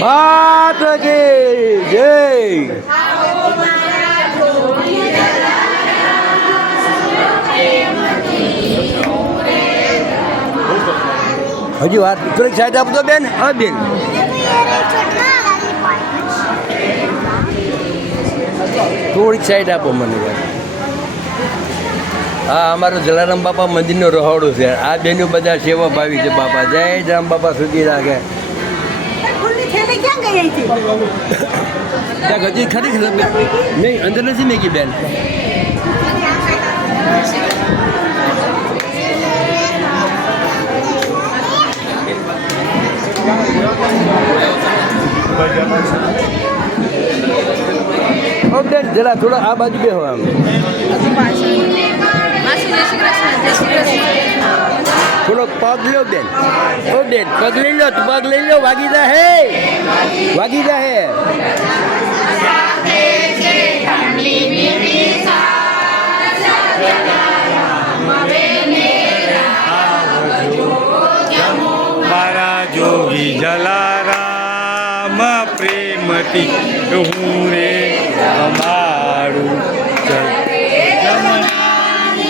માતા કી જય. હજુ વાત થોડીક સાઈડ આપતો બેન. હા બેન થોડીક સાઈડ આપો મને. હા અમારું જલારામ બાપા મંદિરનો રહોડો છે. આ બેનું બધા સેવા ભાવી છે. બાપા જય રામ બાપા સુધી રાખે. ત્યાં ગજી ખરી નહીં અંદર નથી મેકી બેન. બેન જરા થોડા આ બાજુ બે હોય આમ. થોડોક પગ લો બેન. ઓ બેન પગ લઈ લો. પગ લઈ લો. વાગી જા હે. વાગી જા હે. મારા જોગી જલારામ પ્રેમથી હું રે અમારું